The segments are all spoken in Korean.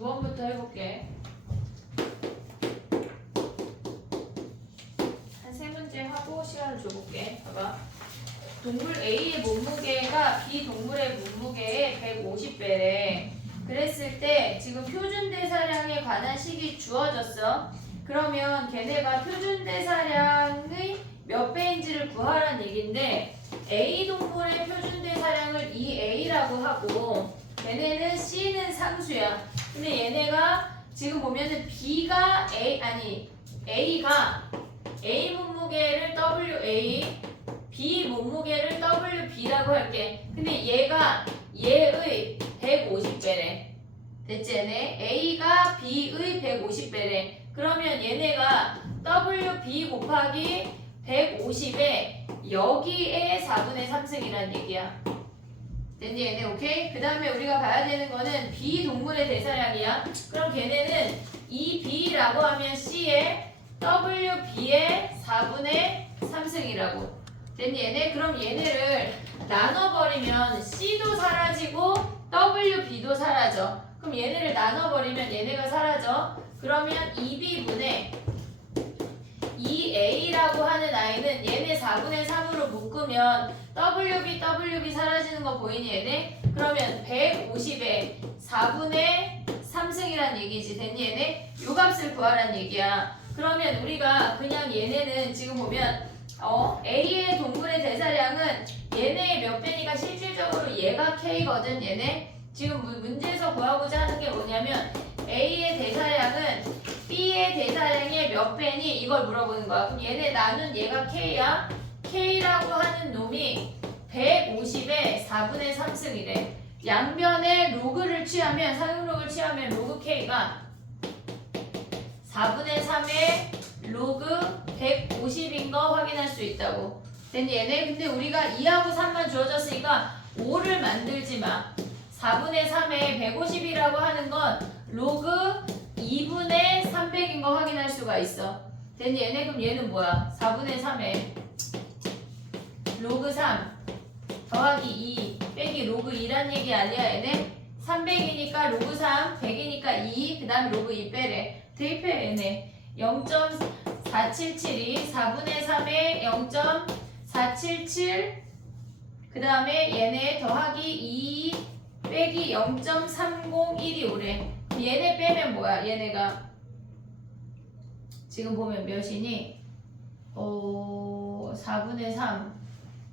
9번부터 해볼게. 한 3문제 하고 시간을 줘볼게. 봐봐. 동물 A의 몸무게가 B 동물의 몸무게의 150배래. 그랬을 때 지금 표준 대사량에 관한 식이 주어졌어. 그러면 걔네가 표준 대사량의 몇 배인지를 구하라는 얘긴데 A 동물의 표준 대사량을 2A라고 하고 걔네는 C는 상수야. 근데 얘네가 지금 보면은 B가 A가 A 몸무게를 WA, B 몸무게를 WB라고 할게. 근데 얘가 얘의 150배래. 됐지 얘네? A가 B의 150배래. 그러면 얘네가 WB 곱하기 150에 여기에 4분의 3승이란 얘기야. 됐니 얘네? 오케이? 그 다음에 우리가 봐야 되는 거는 B 동물의 대사량이야. 그럼 걔네는 이 B라고 하면 C에 WB의 4분의 3승이라고. 됐니 얘네? 그럼 얘네를 나눠버리면 C도 사라지고 WB도 사라져. 그럼 얘네를 나눠버리면 얘네가 사라져. 그러면 2B분의 2A라고 하는 아이는 얘네 4분의 3으로 묶으면 WB 사라지는 거 보이니 얘네? 그러면 150에 4분의 3승이란 얘기지. 됐니 얘네? 요 값을 구하란 얘기야. 그러면 우리가 그냥 얘네는 지금 보면 A의 동물의 대사량은 얘네의 몇 배니까 실질적으로 얘가 K거든 얘네? 지금 문제에서 구하고자 하는 게 뭐냐면 A의 대사량은 B의 대사량의 몇 배니 이걸 물어보는 거야. 그럼 얘네 나눈 얘가 K야. K라고 하는 놈이 150에 4분의 3승이래. 양변에 로그를 취하면 상용로그를 취하면 로그 K가 4분의 3의 로그 150인 거 확인할 수 있다고. 근데 얘네 근데 우리가 2하고 3만 주어졌으니까 5를 만들지 마. 4분의 3에 150이라고 하는 건 로그 2분의 300인 거 확인할 수가 있어. 됐니 얘네? 그럼 얘는 뭐야? 4분의 3에 로그 3 더하기 2 빼기 로그 2란 얘기 아니야 얘네? 300이니까 로그 3 100이니까 2 그 다음에 로그 2 빼래. 대입해 얘네. 0.477이 4분의 3에 0.477 그 다음에 얘네 더하기 2 빼기 0.301이 오래. 얘네 빼면 뭐야? 얘네가 지금 보면 몇이니? 4분의 3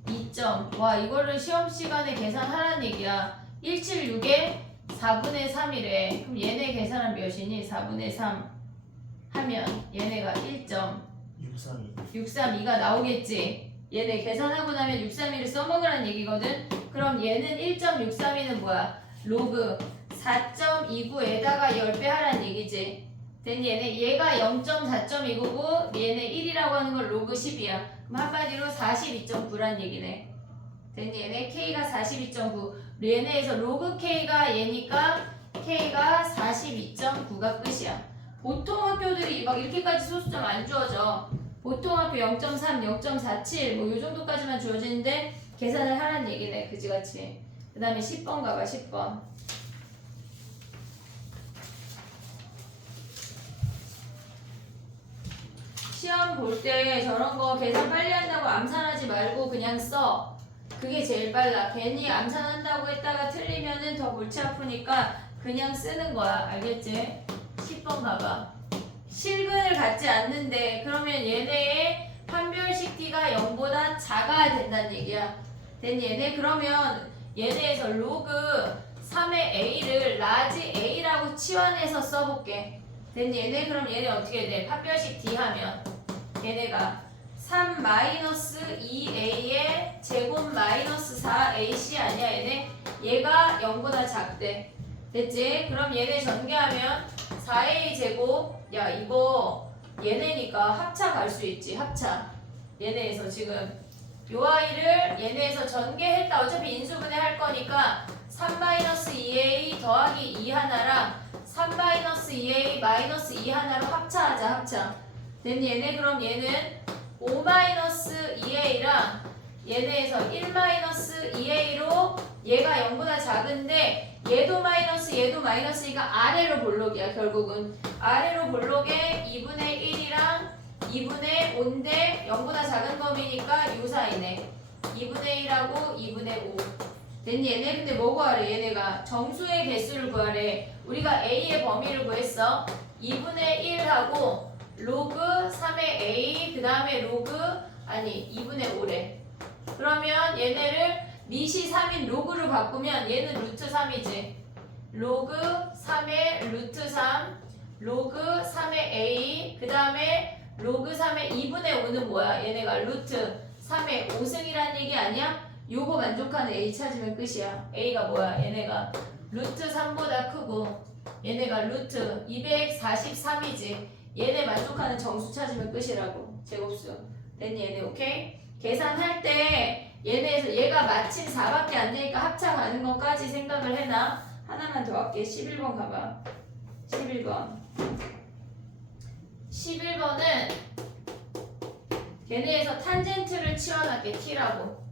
2점. 와 이거를 시험 시간에 계산하라는 얘기야. 176에 4분의 3이래. 그럼 얘네 계산은 몇이니? 4분의 3 하면 얘네가 1.632가 나오겠지. 얘네 계산하고 나면 632를 써먹으라는 얘기거든. 그럼 얘는 1.632는 뭐야? 로그 4.29에다가 10배 하라는 얘기지. 됐니 얘네? 얘가 0.4.29고 얘네 1이라고 하는 건 로그 10이야. 그럼 한마디로 42.9란 얘기네. 됐니 얘네? K가 42.9. 얘네에서 로그 K가 얘니까 K가 42.9가 끝이야. 보통 학교들이 막 이렇게까지 소수점 안 주어져. 보통 학교 0.3, 0.47 뭐 요 정도까지만 주어지는데 계산을 하라는 얘기네. 그지같이. 그 다음에 10번 가봐. 10번. 시험 볼 때 저런 거 계산 빨리 한다고 암산하지 말고 그냥 써. 그게 제일 빨라. 괜히 암산한다고 했다가 틀리면은 더 골치 아프니까 그냥 쓰는 거야. 알겠지? 10번 봐봐. 실근을 갖지 않는데 그러면 얘네의 판별식 T가 0보다 작아야 된다는 얘기야. 된 얘네? 그러면 얘네에서 로그 3의 A를 라지 A라고 치환해서 써볼게. 된 얘네? 그럼 얘네 어떻게 돼? 판별식 D 하면 얘네가 3 2A의 제곱 마이너스 4AC 아니야 얘네? 얘가 0보다 작대. 됐지? 그럼 얘네 전개하면 4A 제곱 야 이거 얘네니까 합차 갈 수 있지. 합차 얘네에서 지금 요 아이를 얘네에서 전개했다. 어차피 인수분해 할 거니까 3-2A 더하기 2 하나랑 3-2A 마이너스 2 하나로 합차하자. 합차 됐니 얘네? 그럼 얘는 5-2A랑 얘네에서 1-2a로 얘가 0보다 작은데 얘도 마이너스니까 아래로 볼록이야. 결국은 아래로 볼록에 2분의 1이랑 2분의 5인데 0보다 작은 범위니까 요 사이네. 2분의 1하고 2분의 5 됐니? 얘네 근데 뭐 구하래? 얘네가 정수의 개수를 구하래. 우리가 a의 범위를 구했어. 2분의 1하고 로그 3의 a 그 다음에 로그 2분의 5래. 그러면 얘네를 밑이 3인 로그로 바꾸면 얘는 루트 3이지. 로그 3의 루트 3 로그 3의 a 그 다음에 로그 3의 2분의 5는 뭐야? 얘네가 루트 3의 5승이란 얘기 아니야? 요거 만족하는 a 찾으면 끝이야. a가 뭐야? 얘네가 루트 3보다 크고 얘네가 루트 243이지. 얘네 만족하는 정수 찾으면 끝이라고. 제곱수 됐니? 얘네 오케이? 계산할 때 얘네에서 얘가 마침 4밖에 안 되니까 합차가는 것까지 생각을 해놔. 하나만 더 할게. 11번 가봐. 11번은 걔네에서 탄젠트를 치워놨게. t라고.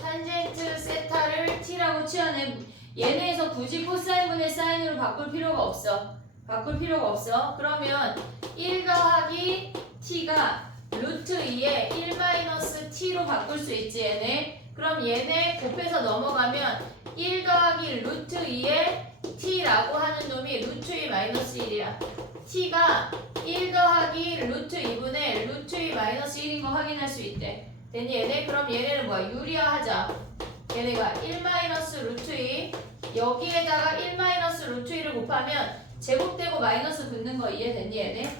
탄젠트 세타를 t라고 치워내. 얘네에서 굳이 코사인분의 사인으로 바꿀 필요가 없어. 그러면 1 더하기 t가 루트 2에 1-t로 바꿀 수 있지 얘네. 그럼 얘네 곱해서 넘어가면 1 더하기 루트 2에 t라고 하는 놈이 루트 2 마이너스 1이야. t가 1 더하기 루트 2분의 루트 2 마이너스 1인 거 확인할 수 있대. 됐니 얘네? 그럼 얘네는 뭐야? 유리화하자. 얘네가 1 마이너스 루트 2 여기에다가 1 마이너스 루트 2를 곱하면 제곱되고 마이너스 붙는 거 이해됐니 얘네?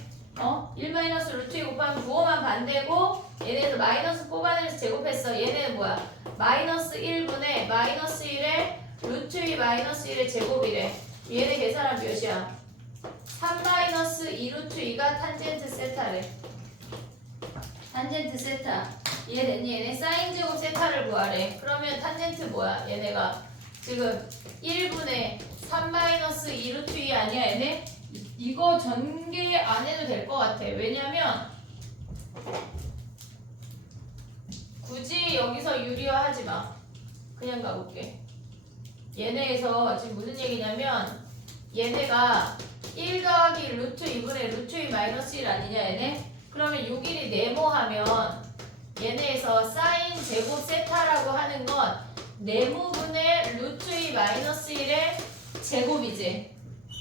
1 마이너스 루트 2 곱하면 부호만 반대고 얘네에서 마이너스 뽑아내면서 제곱했어. 얘네는 뭐야? 마이너스 1분의 마이너스 1에 루트 2 마이너스 1의 제곱이래. 얘네 계산하면 몇이야? 3 마이너스 2 루트 2가 탄젠트 세타래. 탄젠트 세타 이해됐니? 얘네 사인 제곱 세타를 구하래. 그러면 탄젠트 뭐야? 얘네가 지금 1분의 3 마이너스 2 루트 2 아니야 얘네? 이거 전개 안 해도 될 것 같아. 왜냐면 굳이 여기서 유리화하지 마. 그냥 가볼게. 얘네에서 지금 무슨 얘기냐면 얘네가 1 더하기 루트 2분의 루트 2 마이너스 1 아니냐 얘네? 그러면 요 길이 네모하면 얘네에서 사인 제곱 세타라고 하는 건 네모분의 루트 2 마이너스 1의 제곱이지.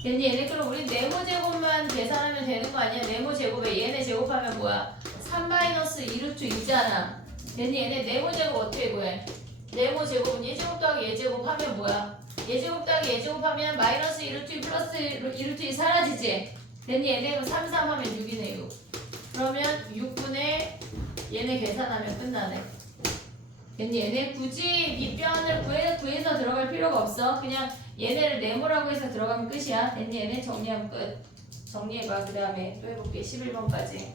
됐니? 얘네 그럼 우리 네모 제곱만 계산하면 되는 거 아니야? 네모 제곱에 얘네 제곱하면 뭐야? 3 마이너스 2 루트 2잖아. 됐니? 얘네 네모 제곱 어떻게 구해? 네모 제곱은 얘제곱 더하기 얘제곱 하면 뭐야? 얘제곱 더하기 얘제곱 하면 마이너스 2 루트 2 플러스 2 루트 2 사라지지? 됐니? 얘네 3, 3 하면 6이네 6. 그러면 6분의 얘네 계산하면 끝나네. 됐니? 얘네 굳이 밑변을 구해서 들어갈 필요가 없어. 그냥 얘네를 네모라고 해서 들어가면 끝이야. 됐니? 얘네 정리하면 끝. 정리해봐. 그 다음에 또 해볼게. 11번까지.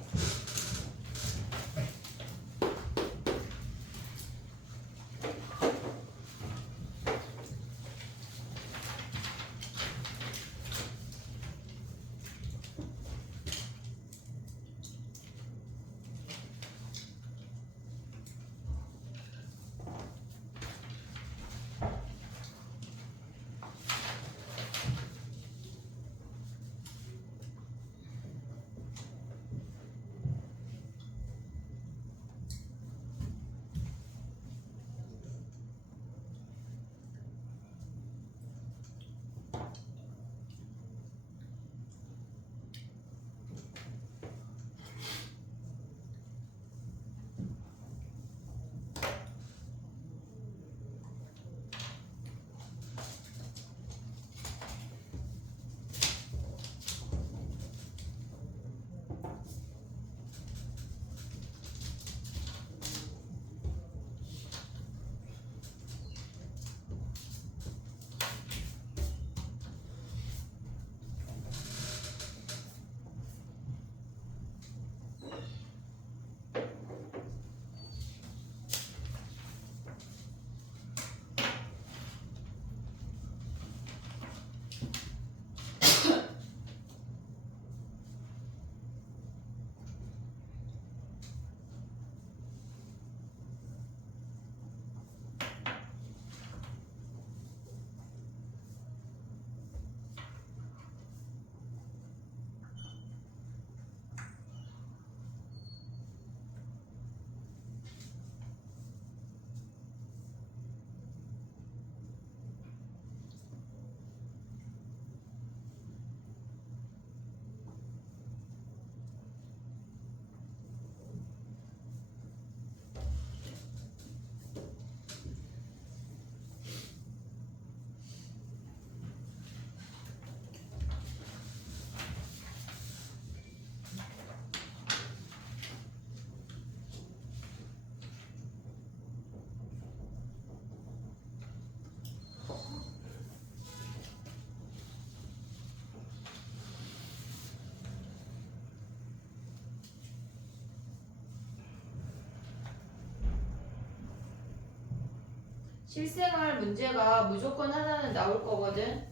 실생활 문제가 무조건 하나는 나올 거거든.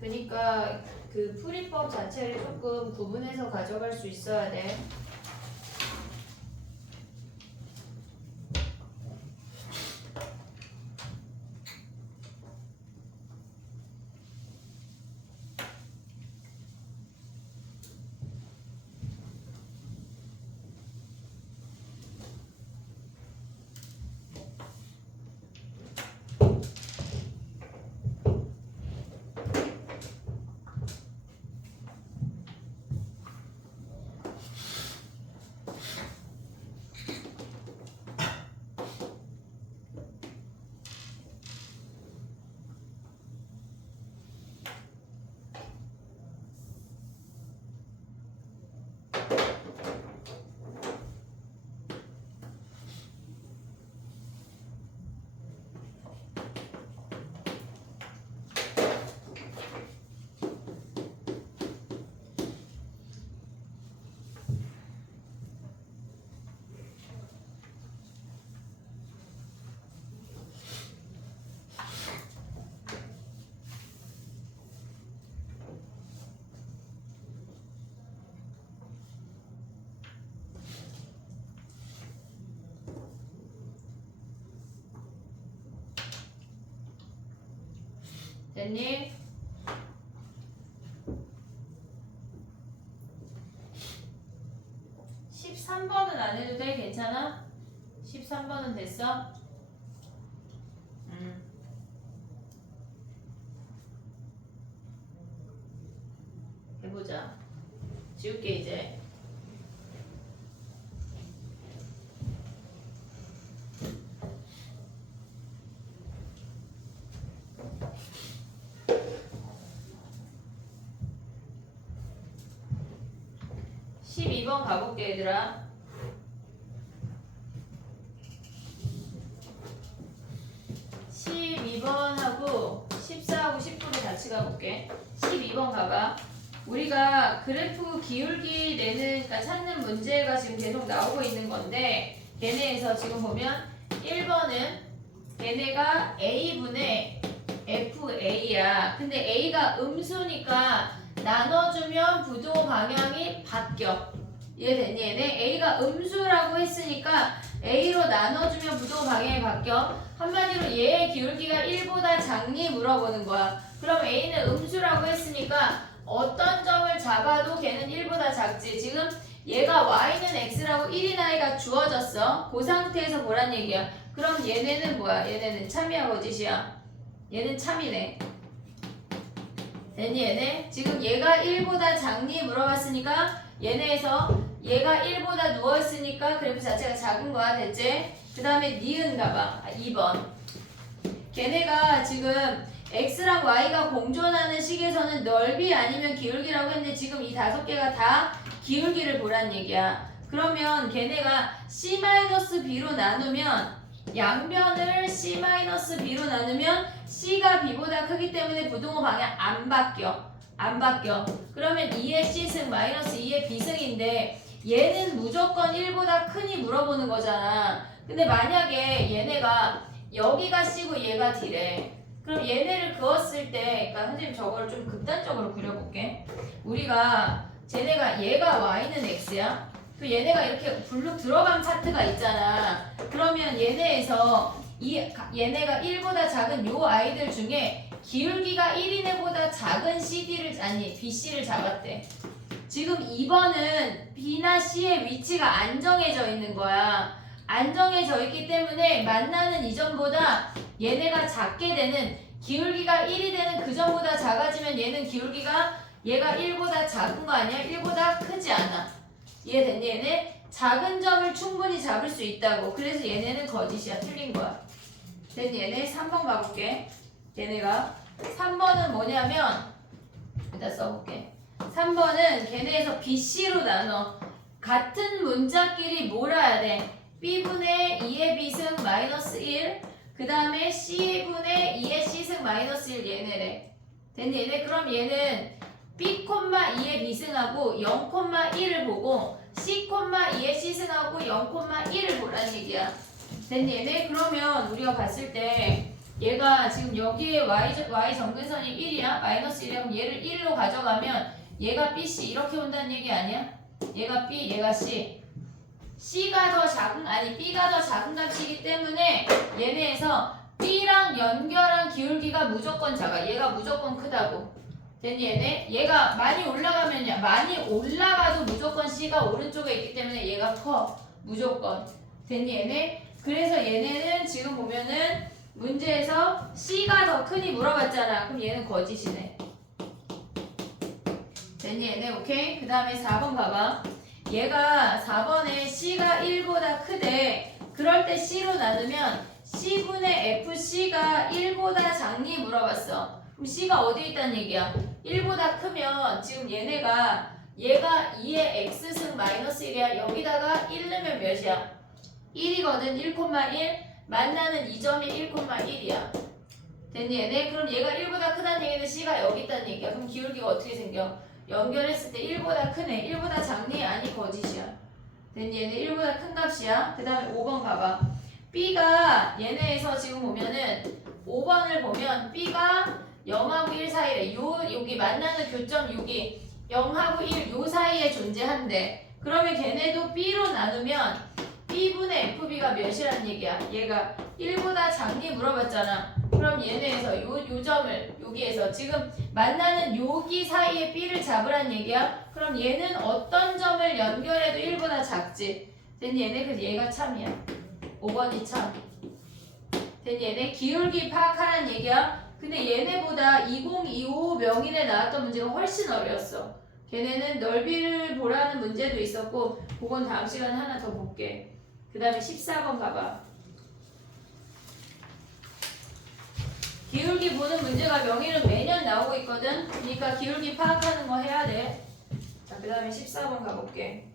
그러니까 그 풀이법 자체를 조금 구분해서 가져갈 수 있어야 돼. 됐니? (13번은) 안 해도 돼? 괜찮아? 13번은 됐어? 해보자. 지울게 이제. (12번) 가볼게 얘들아. (12번하고) (14하고) (19를 같이 가볼게. (12번) 가봐. 우리가 그래프 기울기 내는, 그러니까 찾는 문제가 지금 계속 나오고 있는 건데, 걔네에서 지금 보면 1번은 걔네가 a분의 fa야. 근데 a가 음수니까 나눠주면 부등호 방향이 바뀌어. 이해됐니? 얘네 a가 음수라고 했으니까 a로 나눠주면 부등호 방향이 바뀌어. 한마디로 얘의 기울기가 1보다 작니 물어보는 거야. 그럼 a는 음수라고 했으니까 어떤 점을 잡아도 걔는 1보다 작지. 지금 얘가 y는 x라고 1인 i가 주어졌어. 그 상태에서 보란 얘기야. 그럼 얘네는 뭐야? 얘네는 참이야 거짓이야? 얘는 참이네. 됐니 얘네? 지금 얘가 1보다 작니 물어봤으니까 얘네에서 얘가 1보다 누워있으니까 그래프 자체가 작은 거야. 됐지? 그 다음에 니은 가봐. 2번. 걔네가 지금 x랑 y가 공존하는 식에서는 넓이 아니면 기울기라고 했는데 지금 이 5개가 다 기울기를 보란 얘기야. 그러면 걔네가 c-b로 나누면 양변을 c-b로 나누면 c가 b보다 크기 때문에 부등호 방향 안 바뀌어. 안 바뀌어. 그러면 2의 c승 마이너스 2의 b승인데 얘는 무조건 1보다 크니 물어보는 거잖아. 근데 만약에 얘네가 여기가 c고 얘가 d래. 그럼 얘네를 그었을 때, 그러니까 선생님 저걸 좀 극단적으로 그려볼게. 우리가 쟤네가 얘가 y는 x야. 그 얘네가 이렇게 블룩 들어간 차트가 있잖아. 그러면 얘네에서 얘네가 1보다 작은 요 아이들 중에 기울기가 1인 애보다 작은 BC를 잡았대. 지금 2번은 B나 C의 위치가 안 정해져 있는 거야. 안 정해져 있기 때문에 만나는 이전보다 얘네가 작게 되는, 기울기가 1이 되는 그 전보다 작아지면 얘는 기울기가 얘가 1보다 작은 거 아니야? 1보다 크지 않아. 이해됐니? 얘네 작은 점을 충분히 잡을 수 있다고. 그래서 얘네는 거짓이야. 틀린 거야. 됐니? 얘네 3번 가볼게. 얘네가 3번은 뭐냐면 일단 써볼게. 3번은 걔네에서 BC로 나눠. 같은 문자끼리 몰아야 돼. B분의 2의 B승 마이너스 1, 그 다음에 C분의 2의 C승 마이너스 1 얘네래. 됐니? 얘네? 그럼 얘는 B, 2의 B승하고 0,1을 보고 C, 2의 C승하고 0,1을 보라는 얘기야. 됐니? 얘네? 그러면 우리가 봤을 때 얘가 지금 여기에 y 정근선이 1이야. 마이너스 1이야. 그럼 얘를 1로 가져가면 얘가 BC 이렇게 온다는 얘기 아니야? 얘가 B, 얘가 C. C가 더 작은, 아니 B가 더 작은 값이기 때문에 얘네에서 B랑 연결한 기울기가 무조건 작아. 얘가 무조건 크다고. 됐니 얘네? 얘가 많이 올라가면요. 많이 올라가도 무조건 C가 오른쪽에 있기 때문에 얘가 커. 무조건. 됐니 얘네? 그래서 얘네는 지금 보면은 문제에서 C가 더 크니 물어봤잖아. 그럼 얘는 거짓이네. 됐니 얘네? 오케이? 그 다음에 4번 봐봐. 얘가 4번에 C가 1보다 크대. 그럴 때 C로 나누면 C분의 FC가 1보다 작니 물어봤어. 그럼 C가 어디에 있다는 얘기야? 1보다 크면 지금 얘가 2의 X승 마이너스 1이야. 여기다가 1 넣으면 몇이야? 1이거든. 1,1 만나는 이 점이 1,1이야. 됐니 얘네? 그럼 얘가 1보다 크다는 얘기는 C가 여기 있다는 얘기야. 그럼 기울기가 어떻게 생겨? 연결했을 때 1보다 크네. 1보다 작니? 아니 거짓이야. 됐니 얘네? 1보다 큰 값이야. 그 다음에 5번 봐봐. B가 얘네에서 지금 보면은 5번을 보면 B가 0하고 1 사이래. 여기 만나는 교점 6이 0하고 1 요 사이에 존재한대. 그러면 걔네도 B로 나누면 B분의 FB가 몇이라는 얘기야? 얘가 1보다 작니 물어봤잖아. 그럼 얘네에서 요 점을 여기에서 지금 만나는 여기 사이에 B를 잡으란 얘기야? 그럼 얘는 어떤 점을 연결해도 1보다 작지? 됐니 얘네? 그래서 얘가 참이야. 5번이 참. 됐니 얘네? 기울기 파악하란 얘기야? 근데 얘네보다 2025 명인에 나왔던 문제가 훨씬 어려웠어. 걔네는 넓이를 보라는 문제도 있었고 그건 다음 시간에 하나 더 볼게. 그 다음에 14번 가봐. 기울기 보는 문제가 명의는 매년 나오고 있거든. 그러니까 기울기 파악하는 거 해야 돼. 자, 그 다음에 14번 가볼게.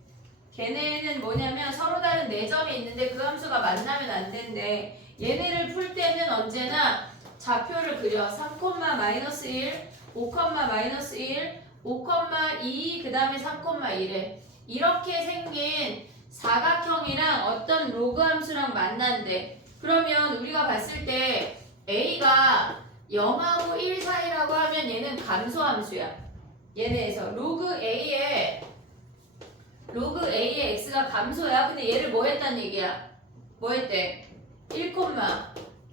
걔네는 뭐냐면 서로 다른 4점이 있는데 그 함수가 만나면 안 된대. 얘네를 풀 때는 언제나 좌표를 그려. 3,-1, 5,-1, 5,2, 그 다음에 3,1에 이렇게 생긴 사각형이랑 어떤 로그 함수랑 만난대. 그러면 우리가 봤을 때 A가 0하고 1 사이라고 하면 얘는 감소함수야. 얘네에서 로그 A의 X가 감소야. 근데 얘를 뭐 했단 얘기야? 뭐 했대? 1,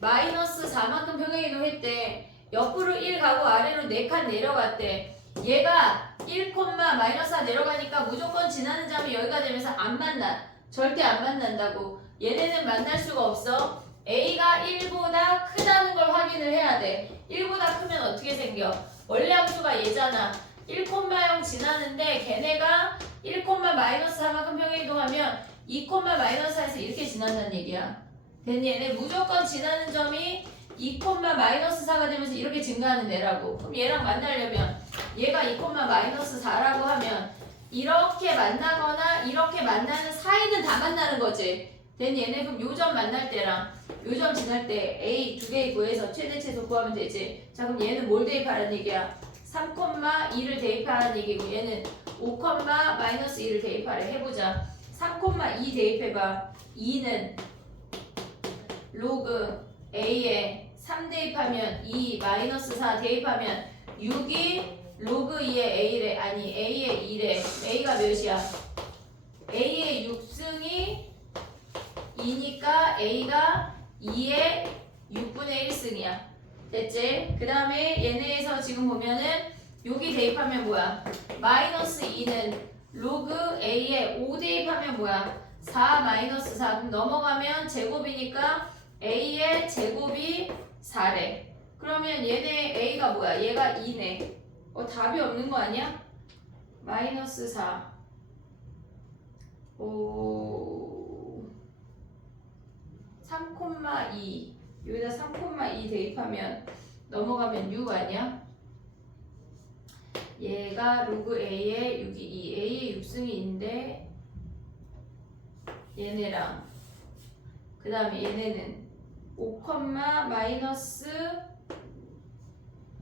마이너스 4만큼 평행이동 했대. 옆으로 1 가고 아래로 4칸 내려갔대. 얘가 1, 마이너스 4 내려가니까 무조건 지나는 점이 여기가 되면서 안 만나. 절대 안 만난다고. 얘네는 만날 수가 없어. A가 1보다 크다는 걸 확인을 해야 돼. 1보다 크면 어떻게 생겨? 원래 함수가 얘잖아. 1,0 지나는데 걔네가 1, 마이너스 4만큼 평행이동하면 2, 마이너스 4에서 이렇게 지난다는 얘기야. 됐니? 얘네 무조건 지나는 점이 2, 마이너스 4가 되면서 이렇게 증가하는 애라고. 그럼 얘랑 만나려면 얘가 2, 마이너스 4라고 하면 이렇게 만나거나 이렇게 만나는 사이는 다 만나는 거지. 됐니? 얘네 그럼 요 점 만날 때랑 요 점 지날 때 A 두 개 구해서 최대 최소 구하면 되지. 자 그럼 얘는 뭘 대입하라는 얘기야? 3,2를 대입하라는 얘기고 얘는 5, 마이너스 2를 대입하래. 해보자. 3,2 대입해봐. 2는 로그 A에 3 대입하면 2 마이너스 4 대입하면 6이 로그 2의 A래. 아니 A의 2래. A가 몇이야? A의 6승이 2니까 A가 2의 6분의 1승이야. 됐지? 그 다음에 얘네에서 지금 보면은 여기 대입하면 뭐야? 마이너스 2는 로그 A에 5 대입하면 뭐야? 4 마이너스 4. 그럼 넘어가면 제곱이니까 A의 제곱이 4래. 그러면 얘네 A가 뭐야? 얘가 2네. 답이 없는 거 아니야? 마이너스 4. 3,2. 여기다 3,2 대입하면 넘어가면 6 아니야? 얘가 로그 A에 6이 2. A에 6승이 있는데 얘네랑 그 다음에 얘네는 5, 마이너스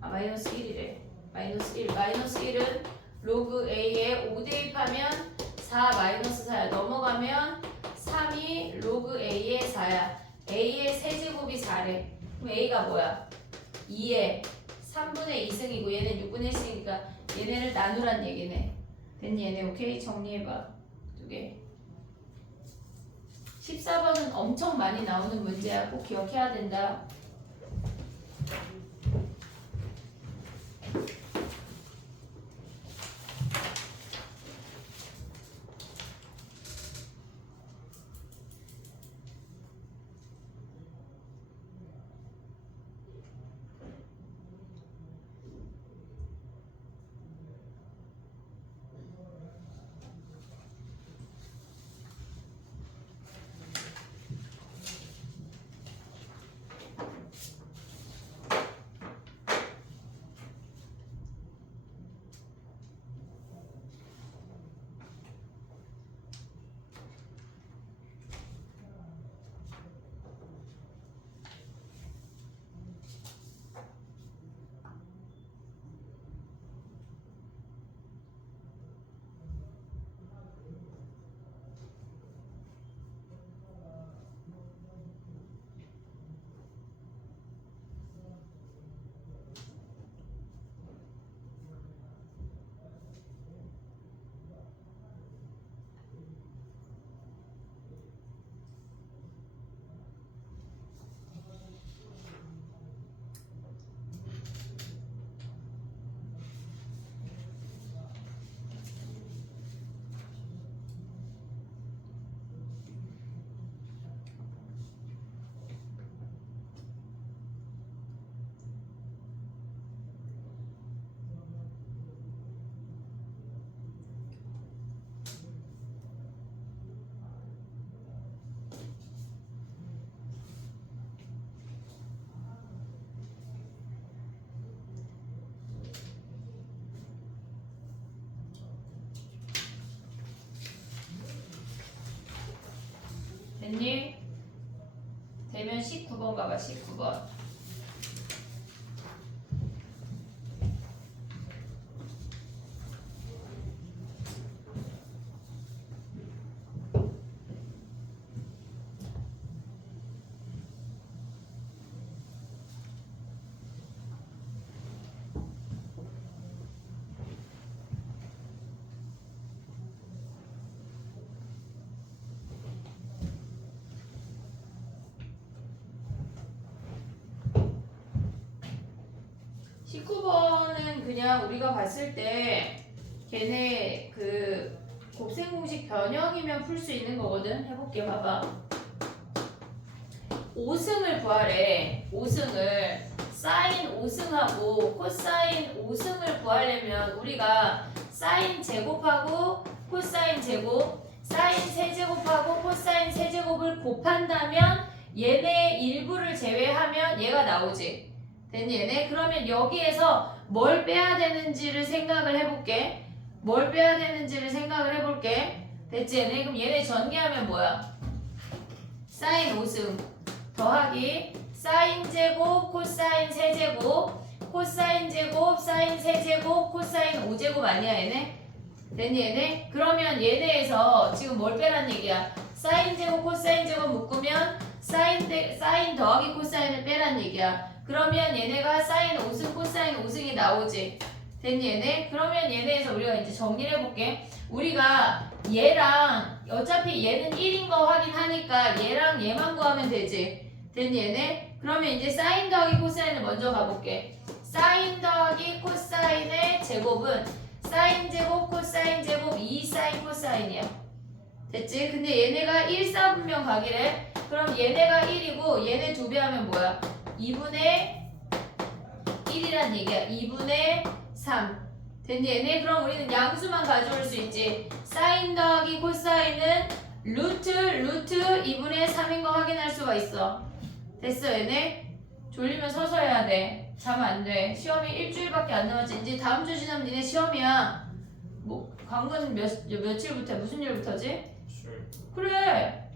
1이래. 마이너스 1. 마이너스 1은 로그 A에 5 대입하면 4 마이너스 4야. 넘어가면 3이 로그 A의 4야. A의 세제곱이 4래. 그럼 A가 뭐야? 2에 3분의 2승이고 얘는 6분의 1승이니까 얘네를 나누란 얘기네. 됐니 얘네? 오케이? 정리해봐. 두 개. 14번은 엄청 많이 나오는 문제야. 꼭 기억해야 된다. 됐니? 되면 19번 가봐. 19번. 그냥 우리가 봤을 때 걔네 그 곱셈 공식 변형이면 풀 수 있는 거거든. 해볼게. 봐봐. 5승을 구하래. 5승을 사인 5승하고 코사인 5승을 구하려면 우리가 사인 제곱하고 코사인 제곱, 사인 세제곱하고 코사인 세제곱을 곱한다면 얘네 일부를 제외하면 얘가 나오지. 됐니 얘네? 그러면 여기에서 뭘 빼야 되는지를 생각을 해볼게. 뭘 빼야 되는지를 생각을 해볼게. 됐지 얘네? 그럼 얘네 전개하면 뭐야? 사인 5승 더하기 사인 제곱 코사인 세제곱 코사인 제곱 사인 세제곱 코사인 5제곱 아니야 얘네? 됐니 얘네? 그러면 얘네에서 지금 뭘 빼란 얘기야? 사인 제곱 코사인 제곱 묶으면 사인 더하기 코사인을 빼란 얘기야. 그러면 얘네가 사인 5승 코사인 5승이 나오지. 됐니 얘네? 그러면 얘네에서 우리가 이제 정리를 해볼게. 우리가 얘랑 어차피 얘는 1인 거 확인하니까 얘랑 얘만 구하면 되지. 됐니 얘네? 그러면 이제 사인 더하기 코사인을 먼저 가볼게. 사인 더하기 코사인의 제곱은 사인 제곱 코사인 제곱 2 사인 코사인이야. 됐지? 근데 얘네가 1, 4분명 각이래. 그럼 얘네가 1이고 얘네 2배 하면 뭐야? 2분의 1이란 얘기야. 2분의 3. 됐니 얘네? 그럼 우리는 양수만 가져올 수 있지. 사인 더하기 코사인은 루트 2분의 3인 거 확인할 수가 있어. 됐어 얘네? 졸리면 서서 해야 돼. 자면 안 돼. 시험이 일주일밖에 안 남았지. 이제 다음 주 지나면 니네 시험이야. 뭐 강근 며칠부터 무슨 일부터지? 그래.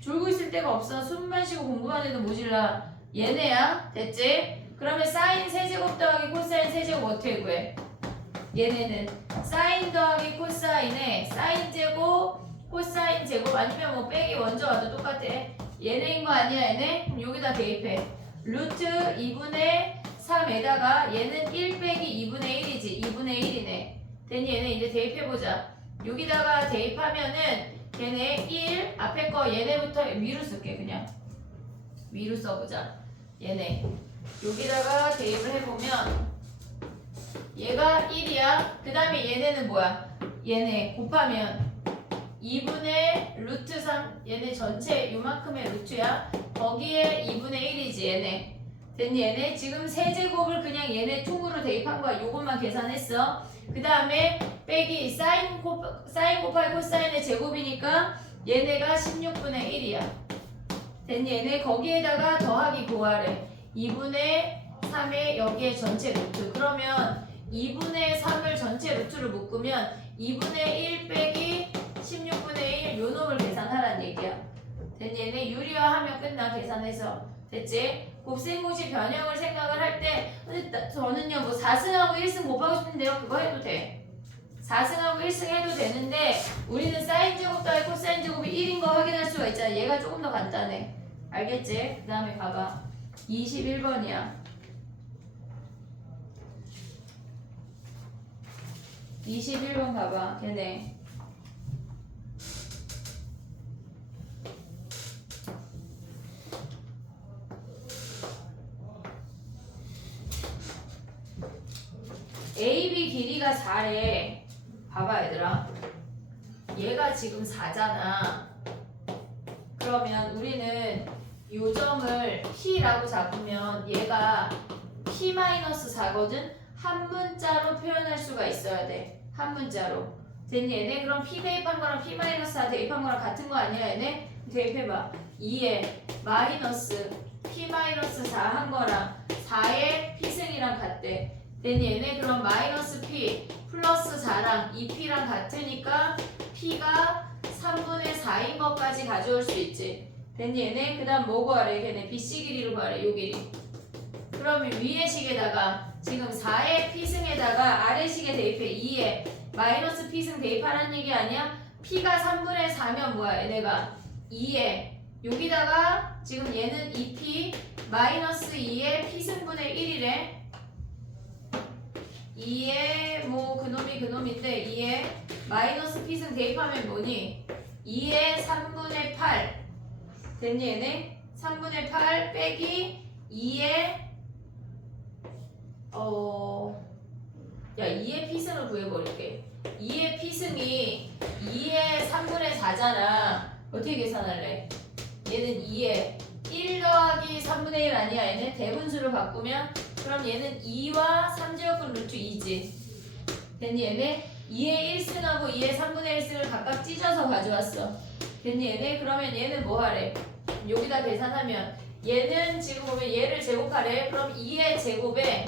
졸고 있을 데가 없어. 숨만 쉬고 공부만 해도 모질라. 얘네야. 됐지? 그러면 사인 세제곱 더하기 코사인 세제곱 어떻게 구해? 얘네는 사인 더하기 코사인에 사인 제곱 코사인 제곱 아니면 뭐 빼기 먼저 와도 똑같아. 얘네인 거 아니야 얘네? 그럼 여기다 대입해. 루트 2분의 3에다가 얘는 1 빼기 2분의 1이지. 2분의 1이네. 됐니? 얘네 이제 대입해보자. 여기다가 대입하면은 걔네 1 앞에 거 얘네부터 위로 쓸게. 그냥 위로 써보자. 얘네 여기다가 대입을 해보면 얘가 1이야. 그 다음에 얘네는 뭐야? 얘네 곱하면 2분의 루트 3 얘네 전체 요만큼의 루트야. 거기에 2분의 1이지 얘네. 됐니? 얘네 지금 세제곱을 그냥 얘네 통으로 대입한 거야. 요것만 계산했어. 그 다음에 빼기 사인 곱하기 코사인의 제곱이니까 얘네가 16분의 1이야. 됐니? 얘네 거기에다가 더하기 구하래. 2분의 3에 여기에 전체 루트. 그러면 2분의 3을 전체 루트로 묶으면 2분의 1 빼기 16분의 1 요 놈을 계산하란 얘기야. 됐니? 얘네 유리화하면 끝나. 계산해서. 됐지? 곱셈공식 변형을 생각을 할 때 저는요 뭐 4승하고 1승 곱하고 싶은데요. 그거 해도 돼. 4승하고 1승 해도 되는데 우리는 사인 제곱 더하기 코사인 제곱이 1인 거 확인할 수가 있잖아. 얘가 조금 더 간단해. 알겠지? 그 다음에 가봐. 21번이야. 21번 가봐. 걔네 AB 길이가 4래. 봐봐 얘들아. 얘가 지금 4잖아. 그러면 우리는 요 점을 P라고 잡으면 얘가 P-4거든? 한 문자로 표현할 수가 있어야 돼. 한 문자로. 됐니 얘네? 그럼 P 대입한 거랑 P-4 대입한 거랑 같은 거 아니야 얘네? 대입해봐. 2에 마이너스 P-4 한 거랑 4의 P승이랑 같대. 됐니 얘네? 그럼 마이너스 P 플러스 4랑 2P랑 같으니까 P가 3분의 4인 것까지 가져올 수 있지. 됐니 얘네? 그 다음 뭐 구하래? 걔네 BC 길이로 구하래. 요 길이. 그러면 위의 식에다가 지금 4의 P승에다가 아래 식에 대입해. 2에 마이너스 P승 대입하라는 얘기 아니야? P가 3분의 4면 뭐야? 얘네가 2에 여기다가 지금 얘는 2P 마이너스 2에 P승분의 1이래. 2에 뭐 그놈인데 2에 마이너스 P승 대입하면 뭐니? 2에 3분의 8 됐니 얘네? 3분의 8 빼기 2에 2의 P승을 구해버릴게. 2의 P승이 2의 3분의 4잖아. 어떻게 계산할래? 얘는 2에 1 더하기 3분의 1 아니야 얘네? 대분수를 바꾸면 그럼 얘는 2와 3제곱분 루트 2지. 됐니 얘네? 2의 1승하고 2의 3분의 1승을 각각 찢어서 가져왔어. 됐니 얘네? 그러면 얘는 뭐 하래? 여기다 계산하면 얘는 지금 보면 얘를 제곱하래. 그럼 2의 제곱에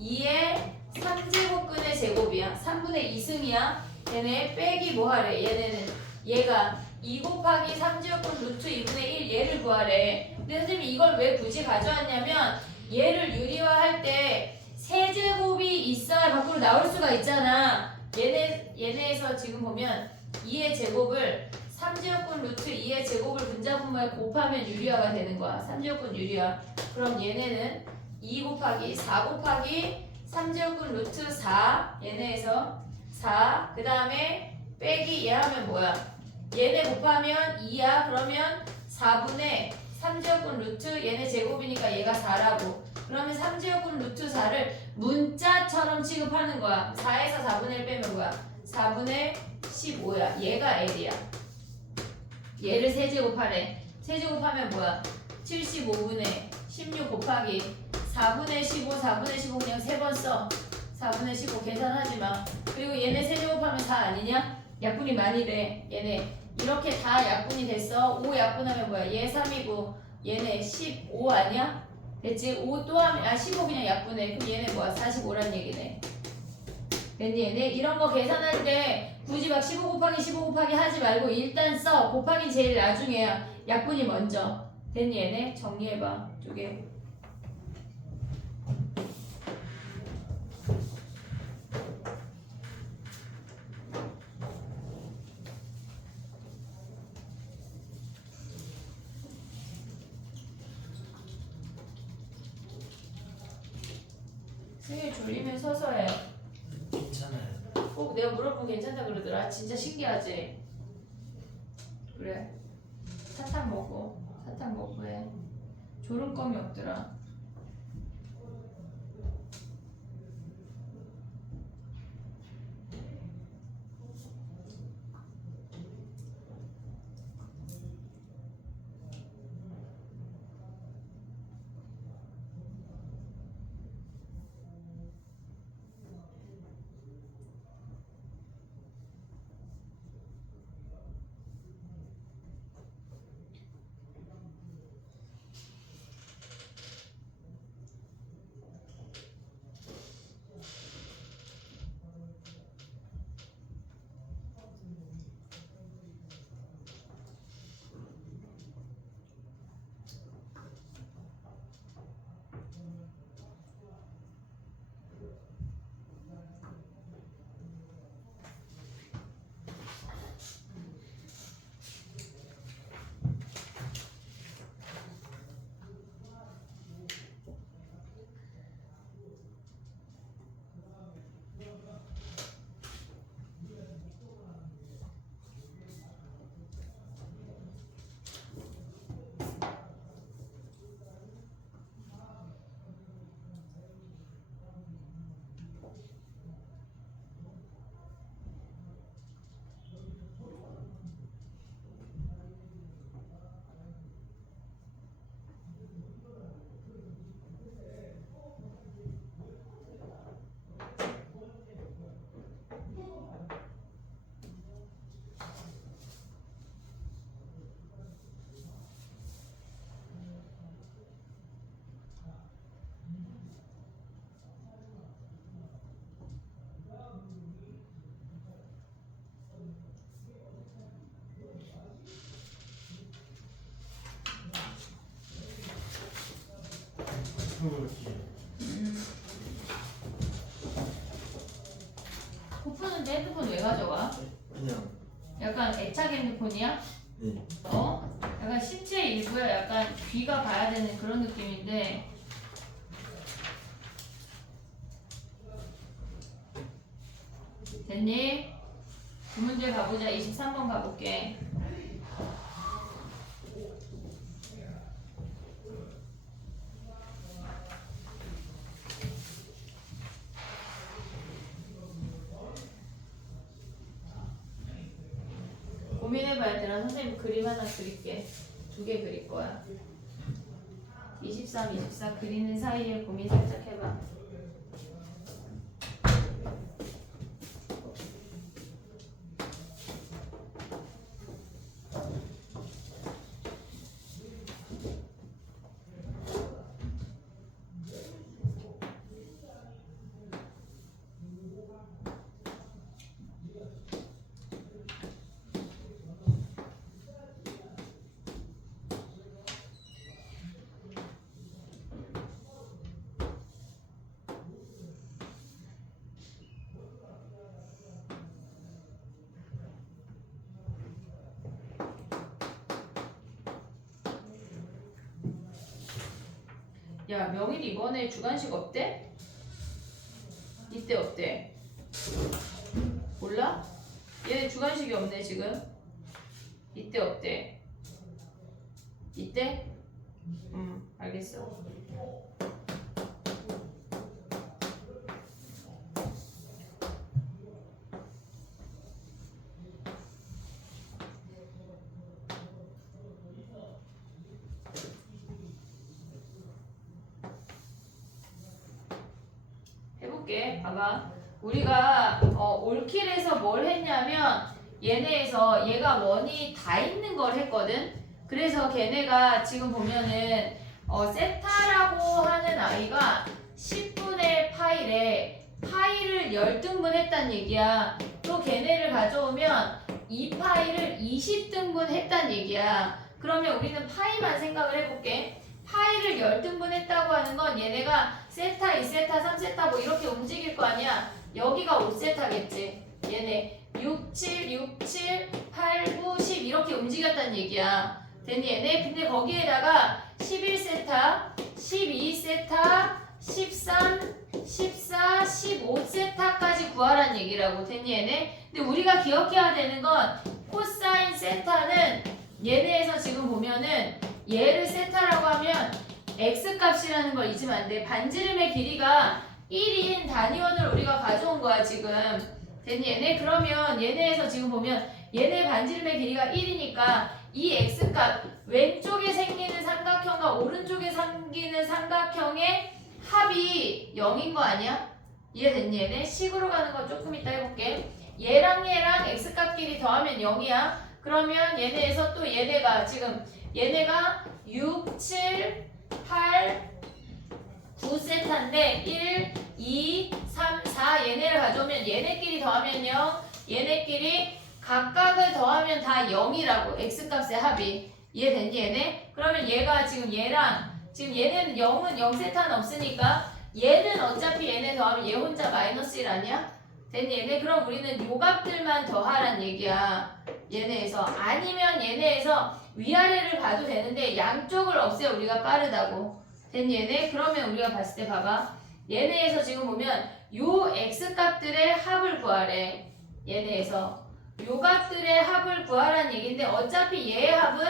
2의 3제곱근의 제곱이야. 3분의 2승이야. 얘네 빼기 뭐 하래? 얘네는 얘가 2 곱하기 3제곱근 루트 2분의 1 얘를 구하래. 근데 선생님이 이걸 왜 굳이 가져왔냐면 얘를 유리화할 때 세제곱이 있어야 밖으로 나올 수가 있잖아. 얘네에서 지금 보면 2의 제곱을 3제곱분 루트 2의 제곱을 분자분모에 곱하면 유리화가 되는 거야. 3제곱분 유리화. 그럼 얘네는 2 곱하기 4 곱하기 3제곱분 루트 4 얘네에서 4 그 다음에 빼기 얘 하면 뭐야? 얘네 곱하면 2야. 그러면 4분의 3제곱분 루트 얘네 제곱이니까 얘가 4라고. 그러면 3제곱분 루트 4를 문자처럼 취급하는 거야. 4에서 4분의 1 빼면 뭐야? 4분의 15야. 얘가 L이야. 얘를 세제곱하래. 세제곱하면 뭐야? 75분의 16 곱하기 4분의 15, 4분의 15 그냥 3번 써. 4분의 15 계산하지 마. 그리고 얘네 세제곱하면 4 아니냐? 약분이 많이 돼. 얘네 이렇게 다 약분이 됐어. 5 약분하면 뭐야? 얘 3이고 얘네 15 아니야? 됐지? 5 또 하면 15 그냥 약분해. 그럼 얘네 뭐야? 45란 얘기네. 됐니 얘네? 이런 거 계산할 때 굳이 막 15 곱하기 15 곱하기 하지 말고 일단 써. 곱하기 제일 나중에야. 약분이 먼저. 됐니 얘네? 정리해봐. 두 개. 선생님 졸리면 서서 해. 괜찮아요. 꼭 내가 물어보면 괜찮다 그러더라. 진짜 신기하지? 그래. 사탕 먹고 해. 졸음감이 없더라. 코 푸는데 핸드폰 왜 가져가? 그냥 약간 애착 핸드폰이야? 네. 어? 약간 신체 일부야. 약간 귀가 봐야 되는 그런 느낌인데. 됐니? 두 문제 가보자. 23번 가볼게. 고민해봐야 되나? 선생님 그림 하나 그릴게. 2개 그릴 거야. 23, 24 그리는 사이에 고민 살짝 해봐. 야, 명일 이번에 주간식 없대? 이때 없대? 몰라? 얘네 주간식이 없네 지금. 이때 없대? 이때? 알겠어. 해볼게. 봐봐. 우리가 올킬에서 뭘 했냐면 얘네에서 얘가 원이 다 있는 걸 했거든. 그래서 걔네가 지금 보면은 세타라고 하는 아이가 10분의 파일에 파일을 10등분 했단 얘기야. 또 걔네를 가져오면 이 파일을 20등분 했단 얘기야. 그러면 우리는 파이만 생각을 해볼게. 파일을 10등분 했다고 하는 건 얘네가 세타, 2세타, 3세타 뭐 이렇게 움직일 거 아니야. 여기가 5세타겠지. 얘네 6, 7, 6, 7, 8, 9, 10 이렇게 움직였단 얘기야. 됐니 얘네? 근데 거기에다가 11세타, 12세타, 13, 14, 15세타까지 구하라는 얘기라고. 됐니 얘네? 근데 우리가 기억해야 되는 건 코사인 세타는 얘네에서 지금 보면은 얘를 세타라고 하면 x값이라는 걸 잊으면 안 돼. 반지름의 길이가 1인 단위원을 우리가 가져온 거야 지금. 됐니 얘네? 그러면 얘네에서 지금 보면 얘네 반지름의 길이가 1이니까 이 x값 왼쪽에 생기는 삼각형과 오른쪽에 생기는 삼각형의 합이 0인 거 아니야? 이해됐니 얘네? 식으로 가는 거 조금 이따 해볼게. 얘랑 얘랑 x값끼리 더하면 0이야. 그러면 얘네에서 또 얘네가 지금 얘네가 6, 7, 8, 9세타인데 1, 2, 3, 4 얘네를 가져오면 얘네끼리 더하면 0, 얘네끼리 각각을 더하면 다 0이라고. x값의 합이. 이해됐니 얘네? 그러면 얘가 지금 얘랑 지금 얘는 0은 0세타는 없으니까 얘는 어차피 얘네 더하면 얘 혼자 마이너스 1 아니야? 됐니 얘네? 그럼 우리는 요 값들만 더하란 얘기야. 얘네에서. 아니면 얘네에서 위아래를 봐도 되는데 양쪽을 없애 우리가 빠르다고. 됐니 얘네? 그러면 우리가 봤을 때 봐봐. 얘네에서 지금 보면 요 x값들의 합을 구하래. 얘네에서. 요 값들의 합을 구하라는 얘기인데 어차피 얘의 합은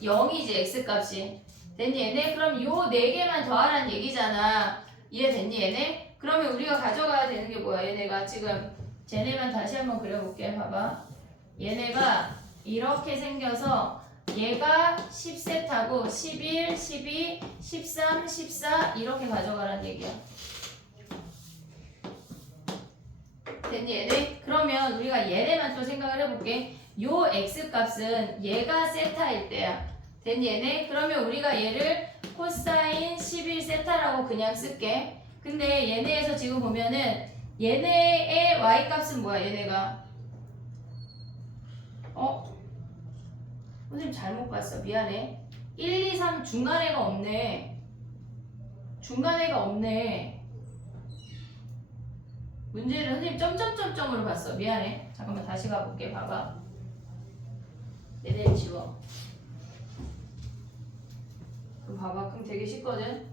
0이지 x값이. 됐니 얘네? 그럼 요 4개만 더하라는 얘기잖아. 이해됐니 얘네? 그러면 우리가 가져가야 되는 게 뭐야? 얘네가 지금 쟤네만 다시 한번 그려볼게. 봐봐. 얘네가 이렇게 생겨서 얘가 10세타고 11, 12, 13, 14 이렇게 가져가라는 얘기야. 됐니 얘네? 그러면 우리가 얘네만 또 생각을 해볼게. 요 x값은 얘가 세타일 때야. 됐니 얘네? 그러면 우리가 얘를 코사인 11세타라고 그냥 쓸게. 근데 얘네에서 지금 보면은 얘네의 y값은 뭐야 얘네가? 선생님 잘못 봤어. 미안해. 1, 2, 3 중간에가 없네. 중간에가 없네. 문제를 선생님 점점점점으로 봤어. 미안해. 잠깐만 다시 가볼게. 봐봐. 얘네를 지워. 그럼 봐봐. 그럼 되게 쉽거든.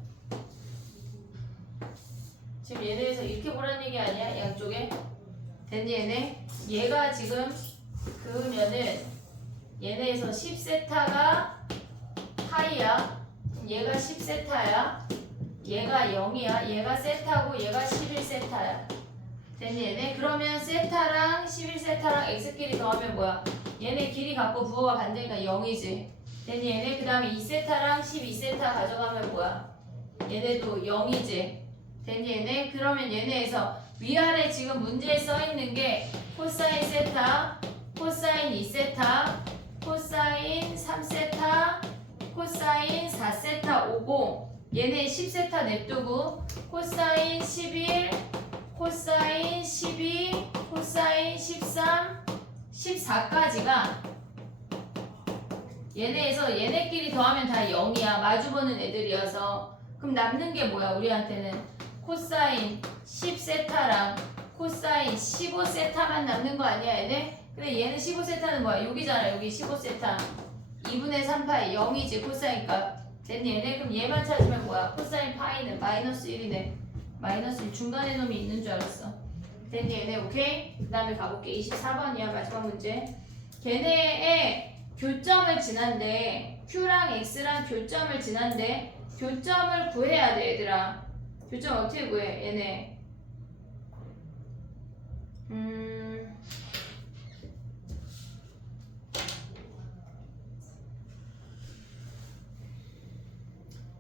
지금 얘네에서 이렇게 보라는 얘기 아니야? 양쪽에. 됐니 얘네? 얘가 지금 그으면은 얘네에서 10세타가 파이야. 얘가 10세타야. 얘가 0이야. 얘가 세타고 얘가 11세타야. 됐니 얘네? 그러면 세타랑 11세타랑 x끼리 더하면 뭐야? 얘네 길이 갖고 부호가 반대니까 0이지. 됐니 얘네? 그 다음에 2세타랑 12세타 가져가면 뭐야? 얘네도 0이지. 됐니 얘네? 그러면 얘네에서 위아래 지금 문제에 써있는 게 코사인 세타, 코사인 2세타, 코사인 3세타, 코사인 4세타 오고 얘네 10세타 냅두고 코사인 11, 코사인 12, 코사인 13, 14까지가 얘네에서 얘네끼리 더하면 다 0이야. 마주보는 애들이어서. 그럼 남는 게 뭐야 우리한테는? 코사인 10세타랑 코사인 15세타만 남는 거 아니야 얘네? 근데 얘는 15세타는 뭐야? 여기잖아. 여기 15세타 2분의 3파이 0이지 코사인 값. 됐니 얘네? 그럼 얘만 찾으면 뭐야? 코사인 파이는 마이너스 1이네. 마이너스 1 중간에 놈이 있는 줄 알았어. 됐니 얘네? 오케이? 그 다음에 가볼게. 24번이야 마지막 문제. 걔네의 교점을 지난데 Q랑 X랑 교점을 지난데 교점을 구해야 돼 얘들아. 교점 어떻게 구해 얘네?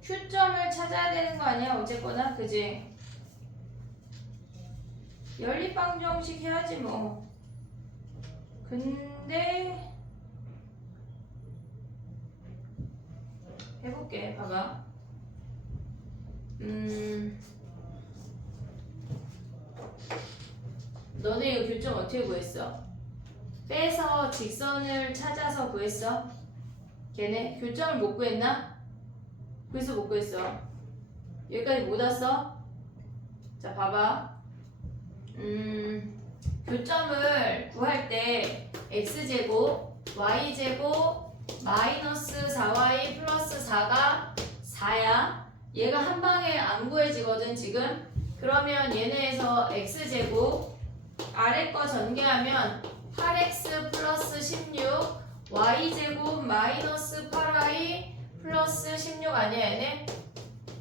Q점을 찾아야 되는 거 아니야 어쨌거나 그지? 연립방정식 해야지 뭐. 근데 해볼게. 봐봐. 너네 이거 교점 어떻게 구했어? 빼서 직선을 찾아서 구했어? 걔네 교점을 못 구했나? 그래서 못 구했어. 여기까지 못 왔어? 자 봐봐. 교점을 구할 때 x제곱, y제곱, 마이너스 4y 플러스 4가 4야. 얘가 한 방에 안 구해지거든 지금. 그러면 얘네에서 x제곱 아래 거 전개하면 8x 플러스 16 y제곱 마이너스 8y 플러스 16 아니야 얘네?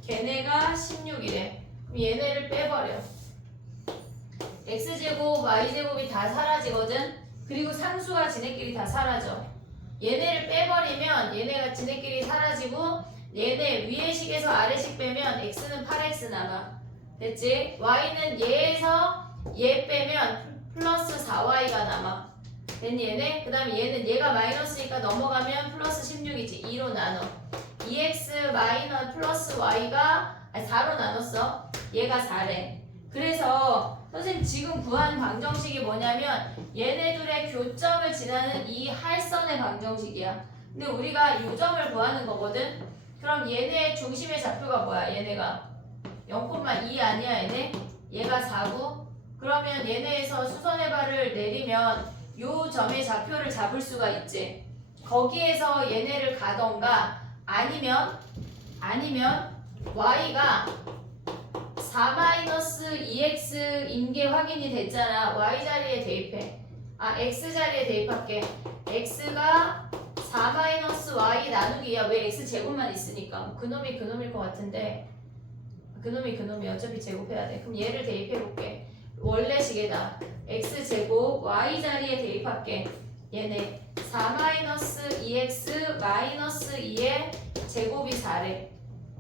걔네가 16이래. 그럼 얘네를 빼버려. x제곱 y제곱이 다 사라지거든. 그리고 상수가 지네끼리 다 사라져. 얘네를 빼버리면 얘네가 지네끼리 사라지고 얘네 위의 식에서 아래식 빼면 x는 8x 남아. 됐지? y는 얘에서 얘 빼면 플러스 4y가 남아. 됐니 얘네? 그 다음에 얘는 얘가 마이너스니까 넘어가면 플러스 16이지. 2로 나눠. 2x 마이너스 플러스 y가 4로 나눴어. 얘가 4래. 그래서 선생님 지금 구한 방정식이 뭐냐면 얘네들의 교점을 지나는 이 할선의 방정식이야. 근데 우리가 요점을 구하는 거거든. 그럼 얘네의 중심의 좌표가 뭐야? 얘네가 0,2 아니야 얘네? 얘가 4고 그러면 얘네에서 수선의 발을 내리면 요 점의 좌표를 잡을 수가 있지. 거기에서 얘네를 가던가 아니면 y가 4-2x인 게 확인이 됐잖아. y 자리에 대입해. x 자리에 대입할게. x가 4-y 나누기야. 왜 x 제곱만 있으니까. 그놈이 그놈일 것 같은데 그놈이 어차피 제곱해야 돼. 그럼 얘를 대입해 볼게. 원래 식에다 x 제곱 y 자리에 대입할게. 얘네 4-2x 마이너스 2의 제곱이 4래.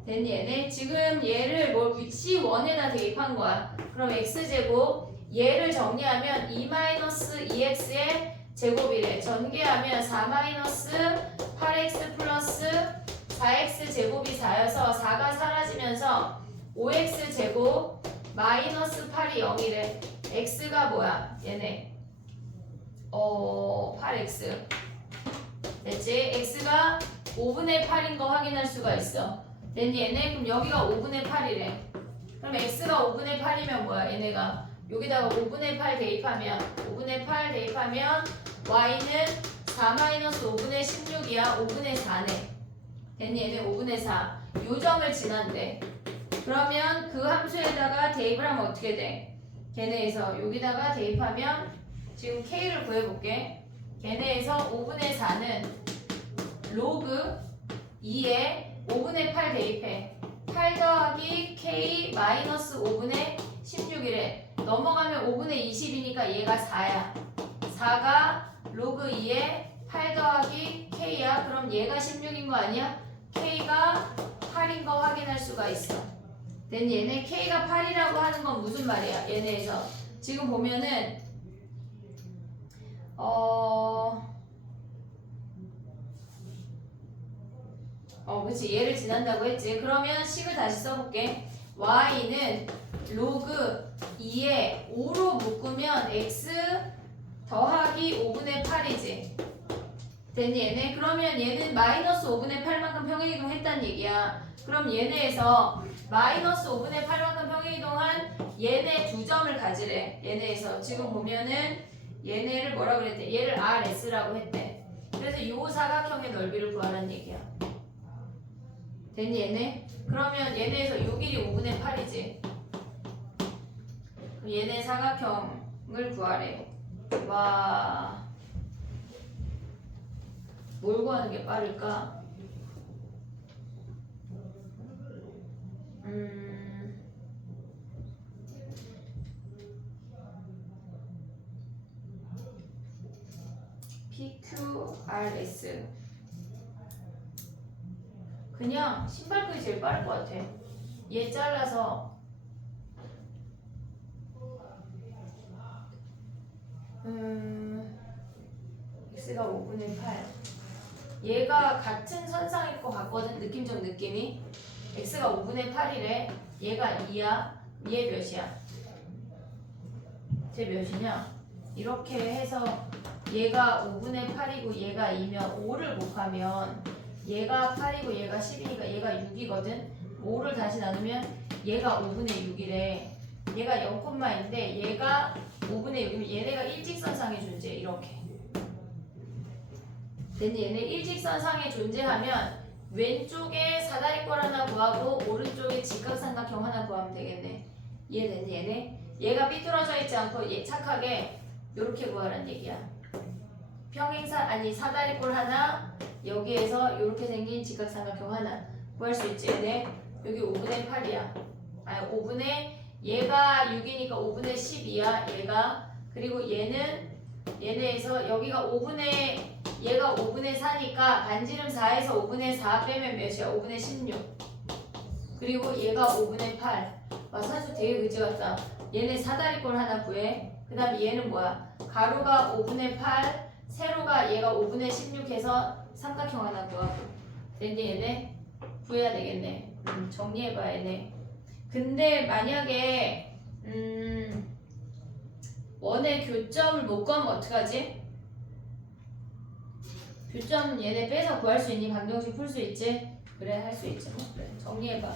됐니 얘네? 지금 얘를 C1에다 대입한 거야. 그럼 x제곱 얘를 정리하면 2-2x의 제곱이래. 전개하면 4-8x 플러스 4x 제곱이 4여서 4가 사라지면서 5x 제곱 마이너스 8이 0이래. x가 뭐야? 얘네 8x 됐지? x가 5분의 8인 거 확인할 수가 있어. 됐니 얘네? 그럼 여기가 5분의 8이래. 그럼 x가 5분의 8이면 뭐야? 얘네가 여기다가 5분의 8 대입하면 y는 4-5분의 16이야. 5분의 4네. 됐니 얘네? 5분의 4. 요점을 지난대. 그러면 그 함수에다가 대입을 하면 어떻게 돼? 걔네에서 여기다가 대입하면 지금 k를 구해볼게. 걔네에서 5분의 4는 로그 2에 5분의 8 대입해. 8 더하기 k 마이너스 5분의 16이래. 넘어가면 5분의 20이니까 얘가 4야. 4가 로그 2에 8 더하기 k야. 그럼 얘가 16인 거 아니야? k가 8인 거 확인할 수가 있어. 됐니? 얘네 k가 8이라고 하는 건 무슨 말이야? 얘네에서 지금 보면은 그치 얘를 지난다고 했지. 그러면 식을 다시 써볼게. y는 로그 2에 5로 묶으면 x 더하기 5분의 8이지. 됐니 얘네? 그러면 얘는 마이너스 5분의 8만큼 평행이동 했단 얘기야. 그럼 얘네에서 마이너스 5분의 8만큼 평행이동한 얘네 두 점을 가지래. 얘네에서 지금 보면은 얘네를 뭐라 그랬대? 얘를 RS라고 했대. 그래서 이 사각형의 넓이를 구하라는 얘기야. 됐니 얘네? 그러면 얘네에서 요 길이 5분의 8이지. 그럼 얘네 사각형을 구하래. 와, 뭘 구하는 게 빠를까? PQRS. 그냥 신발끈이 제일 빠를 것 같아. 얘 잘라서 x가 5분의 8. 얘가 같은 선상일 것 같거든. 느낌적 느낌이. x가 5분의 8이래. 얘가 2야. 얘 몇이야? 쟤 몇이냐? 이렇게 해서 얘가 5분의 8이고 얘가 2면 5를 곱하면 얘가 8이고 얘가 10이니까 얘가 6이거든. 5를 다시 나누면 얘가 5분의 6이래. 얘가 0,인데 얘가 5분의 6이면 얘네가 일직선상에 존재해. 이렇게. 됐니? 얘네 일직선상에 존재하면 왼쪽에 사다리꼴 하나 구하고 오른쪽에 직각삼각형 하나 구하면 되겠네. 이해됐니 얘네? 얘가 삐뚤어져 있지 않고 얘 착하게 요렇게 구하라는 얘기야. 평행사 아니 사다리꼴 하나 여기에서 요렇게 생긴 직각삼각형 하나 구할 수 있지 얘네? 여기 5분의 8이야. 아 5분의 얘가 6이니까 5분의 12야 얘가. 그리고 얘네에서 여기가 5분의 얘가 5분의 4니까 반지름 4에서 5분의 4 빼면 몇이야? 5분의 16. 그리고 얘가 5분의 8. 와 산수 되게 그지 같다. 얘네 사다리꼴 하나 구해. 그 다음에 얘는 뭐야? 가로가 5분의 8, 세로가 얘가 5분의 16 해서 삼각형 하나 구하고. 됐니 얘네? 구해야 되겠네. 정리해봐 얘네. 근데 만약에 원의 교점을 못 구하면 어떡하지? 교점 얘네 빼서 구할 수 있니? 방정식 풀 수 있지? 그래 할 수 있지 뭐. 그래 정리해봐.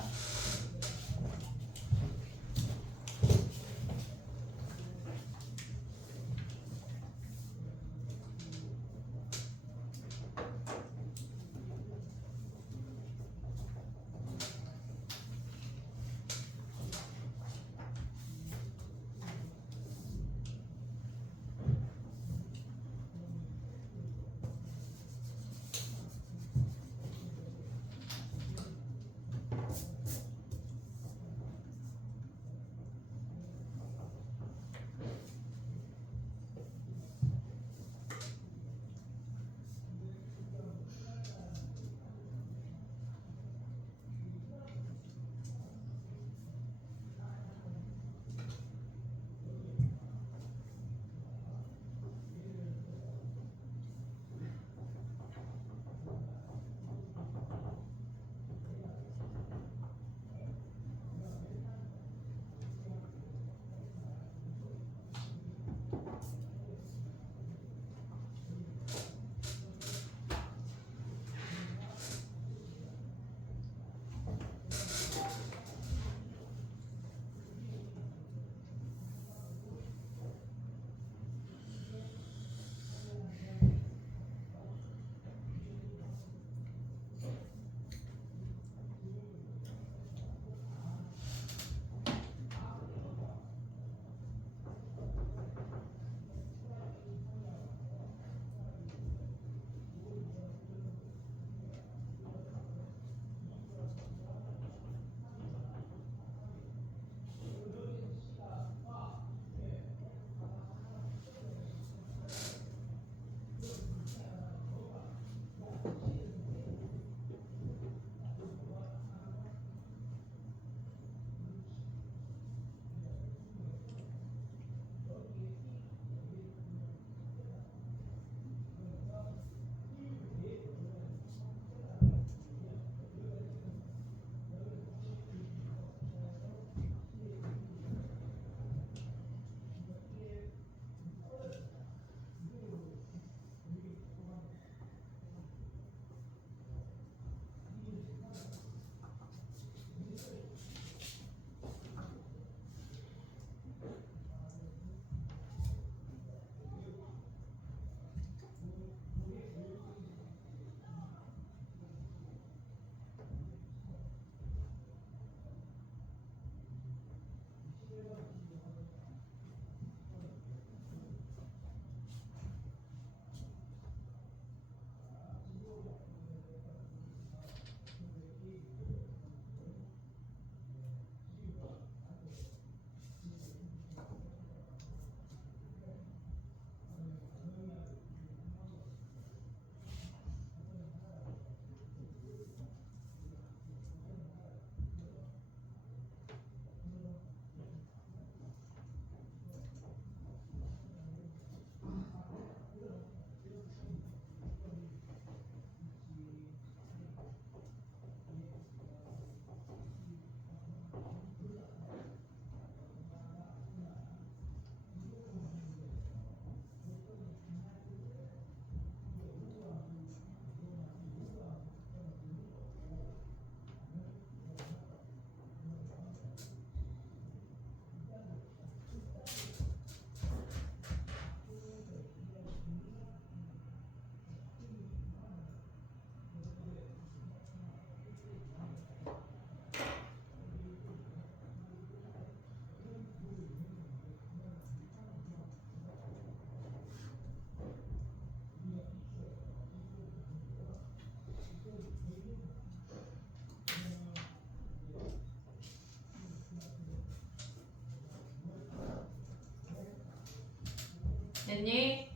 됐니?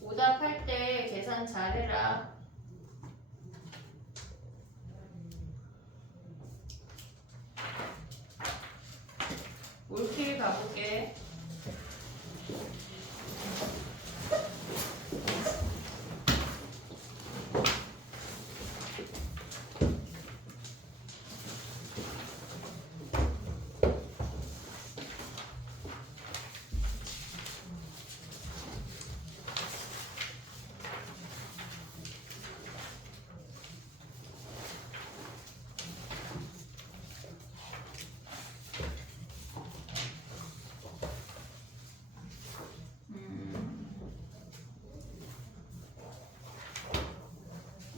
오답할 때 계산 잘해라. 올킬 가볼게.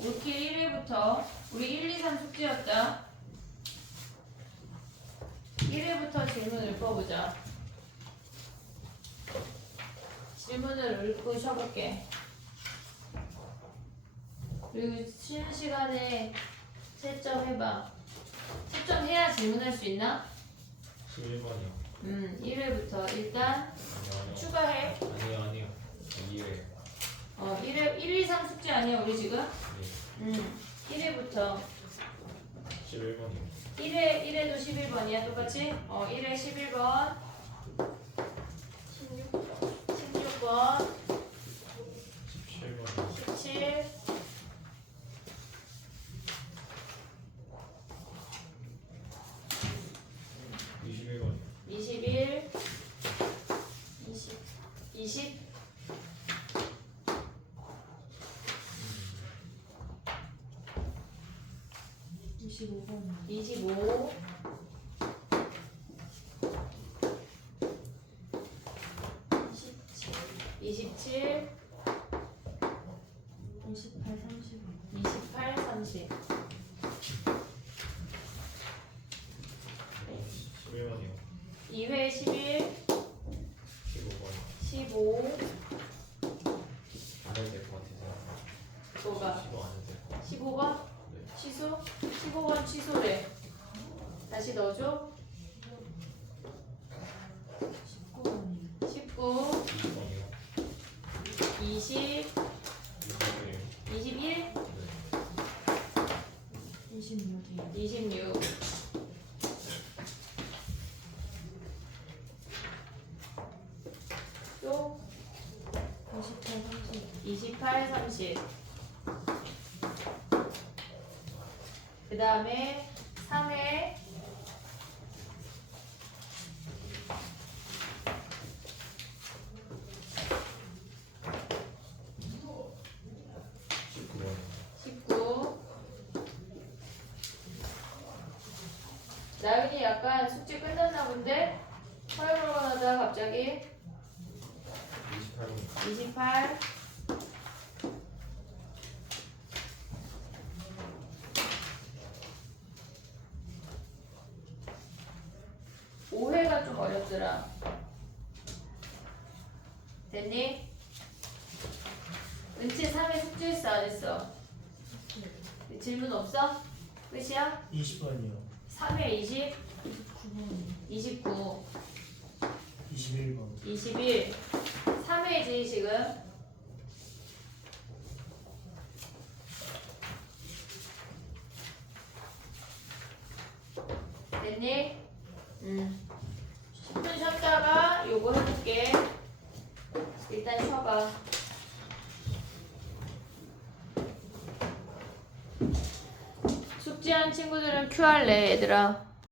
올킬 1회부터 우리 1, 2, 3 숙제였다. 1회부터 질문 읽어보자. 질문을 읽고 쉬어볼게. 그리고 쉬는 시간에 채점해봐. 채점해야 질문할 수 있나? 11번이요. 1회부터 일단 아니요. 추가해. 아니요. 2회. 1회, 1, 2, 3 숙제 아니야 우리 지금? 네. 1회부터 11번이요. 1회도 11번이야 똑같이? 1회 11번 16번 17번이요. 17 21번이요. 21 20 25번 25 27 28 30 11번이요. 2회 11 15번이요. 15 안 해도 될 것 같아서. 뭐가 15 안 해도 될 것 같아요. 15번? 네. 취소? 15번 취소래. 다시 넣어줘. 19 20번이요. 20 21번이요. 21 네. 26 또 28 30 그 다음에 3회 19번이요. 19 나윤이 약간 숙제 끝났나 본데? 화요일 하다 갑자기 28번이요. 28 5회가 좀 어렵더라. 됐니? 은채 3회 숙제했어 안 했어? 질문 없어? 끝이야? 20번이요. 3회 20 29 21번. 21 3회지 지금 됐니? 10분 쉬었다가 요거 해볼게. 일단 쉬어봐. 숙제한 친구들은 Q 할래 얘들아.